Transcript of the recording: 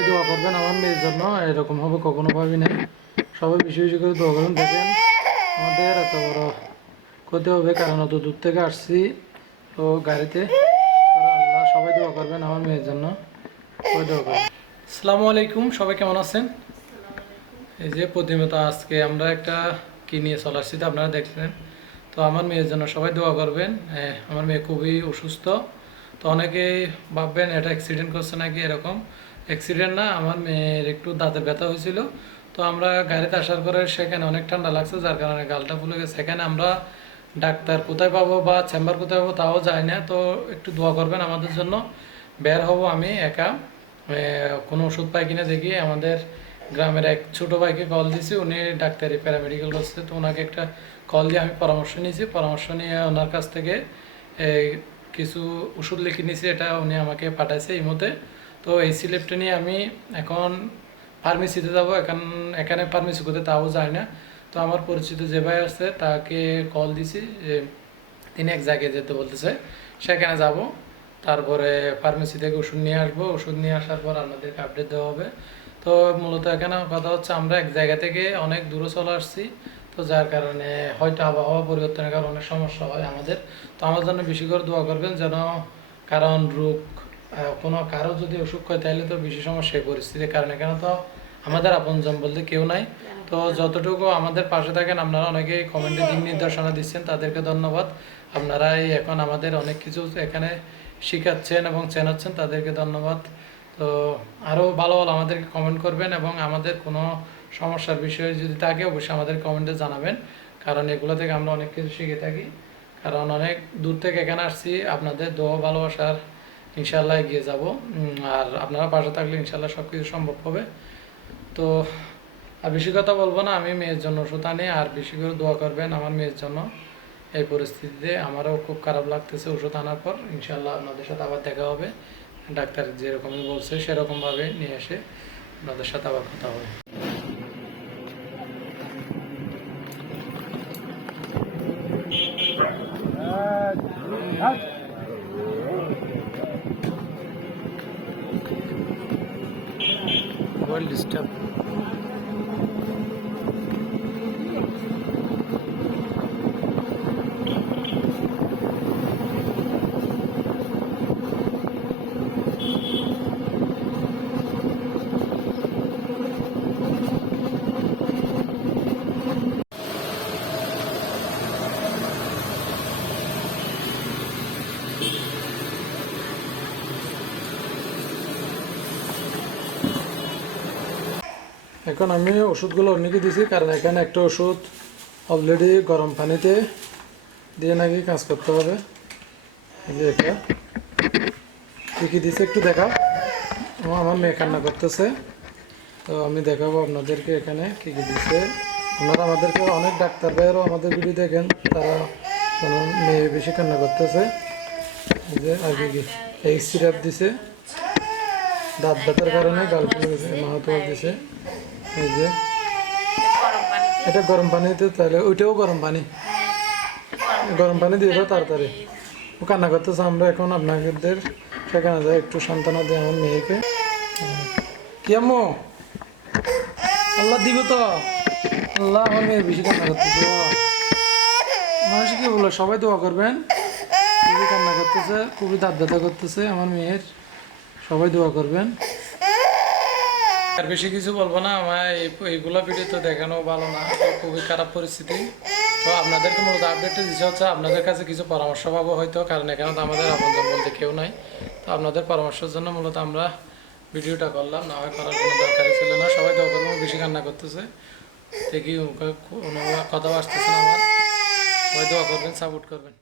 সবাই দোয়া করবেন আমার মেয়ের জন্য, এরকম হবে কখনো ভাবি নাই। সবাই বেশি বেশি করে দোয়া করুন। দেখেন আমাদের এত বড় ক্ষতি হবে, কারণ অত দূর থেকে আসছি তো গাড়িতে। আল্লাহ সবাই দোয়া করবেন আমার মেয়ের জন্য, সবাই দোয়া করবেন। আসসালামু আলাইকুম, সবাই কেমন আছেন? এই যে প্রতিমত আজকে আমরা একটা কি নিয়ে চলে আসছি তো আপনারা দেখলেন। তো আমার মেয়ের জন্য সবাই দোয়া করবেন। আমার মেয়ে খুবই অসুস্থ। তো অনেকেই ভাববেন এটা অ্যাক্সিডেন্ট করছে নাকি, এরকম অ্যাক্সিডেন্ট না, আমার মেয়ের একটু দাঁতে ব্যথা হয়েছিল। তো আমরা গাড়িতে আসার পরে সেখানে অনেক ঠান্ডা লাগছে, যার কারণে গালটা ফুলে গেছে। সেখানে আমরা ডাক্তার কোথায় পাবো বা চেম্বার কোথায় পাবো তাও যায় না। তো একটু দোয়া করবেন আমাদের জন্য। বের হব আমি একা, কোনো ওষুধ পাই কিনা দেখি। আমাদের গ্রামের এক ছোটো ভাইকে কল দিয়েছি, উনি ডাক্তারি প্যারামেডিক্যাল করছে। তো ওনাকে একটা কল দিয়ে আমি পরামর্শ নিয়েছি, পরামর্শ নিয়ে ওনার কাছ থেকে কিছু ওষুধ লিখে নিয়েছি, এটা উনি আমাকে পাঠাইছে এই মতে। তো এই স্লিপটা নিয়ে আমি এখন ফার্মেসিতে যাবো। এখানে ফার্মেসি কোথায় তাও যায় না। তো আমার পরিচিত যে ভাই আছে তাকে কল দিছি যে তিনি এক জায়গায় যেতে বলতেছে, সেখানে যাব। তারপরে ফার্মেসি থেকে ওষুধ নিয়ে আসবো, ওষুধ নিয়ে আসার পর আপনাদেরকে আপডেট দেওয়া হবে। তো মূলত এখানে কথা হচ্ছে আমরা এক জায়গা থেকে অনেক দূরে চলে আসছি। তো যার কারণে হয়তো আবহাওয়া পরিবর্তনের কারণে অনেক সমস্যা হয় আমাদের। তো আমার জন্য বেশি করে দোয়া করবেন যেন, কারণ রোগ কোনো কারো যদি অসুখ হয় তাহলে তো বেশি সমস্যা এই পরিস্থিতির কারণে। কেন তো আমাদের আপনজন বলতে কেউ নাই। তো যতটুকু আমাদের পাশে থাকেন, আপনারা অনেকেই কমেন্টে দিক নির্দেশনা দিচ্ছেন, তাদেরকে ধন্যবাদ। আপনারাই এখন আমাদের অনেক কিছু এখানে শিখাচ্ছেন এবং চেনাচ্ছেন, তাদেরকে ধন্যবাদ। তো আরও ভালো ভালো আমাদেরকে কমেন্ট করবেন, এবং আমাদের কোনো সমস্যার বিষয়ে যদি থাকে অবশ্যই আমাদের কমেন্টে জানাবেন, কারণ এগুলো থেকে আমরা অনেক কিছু শিখে থাকি। কারণ অনেক দূর থেকে এখানে আসছি, আপনাদের দোয়া ভালোবাসার ইনশাল্লাহ এগিয়ে যাব। আর আপনারা পাশে থাকলে ইনশাল্লাহ সব কিছু সম্ভব হবে। তো আর বেশি কথা বলবো না, আমি মেয়ের জন্য ওষুধ আনি, আর বেশি করে দোয়া করবেন আমার মেয়ের জন্য। এই পরিস্থিতিতে আমারও খুব খারাপ লাগতেছে ওষুধ আনার পর। ইনশাল্লাহ আপনাদের সাথে আবার দেখা হবে, ডাক্তার যেরকমই বলছে সেরকমভাবে নিয়ে এসে আপনাদের সাথে আবার কথা হবে। Well disturb. এখন আমি ওষুধগুলো অন্যকে দিয়েছি, কারণ এখানে একটা ওষুধ অলরেডি গরম পানিতে দিয়ে নাকি কাজ করতে হবে। এই যে এটা কী কী দিয়েছে একটু দেখাও। আমার মেয়ে কান্না করতেছে, তো আমি দেখাবো আপনাদেরকে এখানে কী কী দিচ্ছে। আপনারা আমাদেরকে অনেক ডাক্তার ভাইয়েরও আমাদের ভিডিও দেখেন, তারা মেয়ে বেশি কান্না করতেছে। এই যে আর কি এই সিরাপ দিছে, দাঁত ব্যথার কারণে গাল ফুলে গেছে, মাহাতো দিছে। এই যে এটা গরম পানিতে, তাহলে ওইটাও গরম পানি, গরম পানি দিয়ে দাও তাড়াতাড়ি। ও কান্না করতেছে, আমরা এখন আপনাদের সেখানে যাই, একটু সান্ত্বনা দিই আমার মেয়েকে। কি আম্মু, আল্লাহ দিব তো, আল্লাহ আমার মেয়ে বেশি কান্না করতেছে। মানুষ কি বলো, সবাই দোয়া করবেন। খুবই কান্না করতেছে, খুবই দাঁত ব্যথা করতেছে আমার মেয়ের, সবাই দোয়া করবেন। আর বেশি কিছু বলবো না, আমার এইগুলো ভিডিও তো দেখানো ভালো না, খুবই খারাপ পরিস্থিতি। তো আপনাদেরকে মূলত আপডেটটা দিতে হচ্ছে, আপনাদের কাছে কিছু পরামর্শ পাবো হয়তো, কারণ এখানে তো আমাদের আপনজন বলতে কেউ নাই। তো আপনাদের পরামর্শের জন্য মূলত আমরা ভিডিওটা করলাম, না হয় করার কোনো দরকারই ছিল না। সবাই দোয়া করবেন, বেশি কান্না করতেছে দেখি, কোনো কথা আসতেছে না আমার। সবাই দোয়া করবেন, সাপোর্ট করবেন।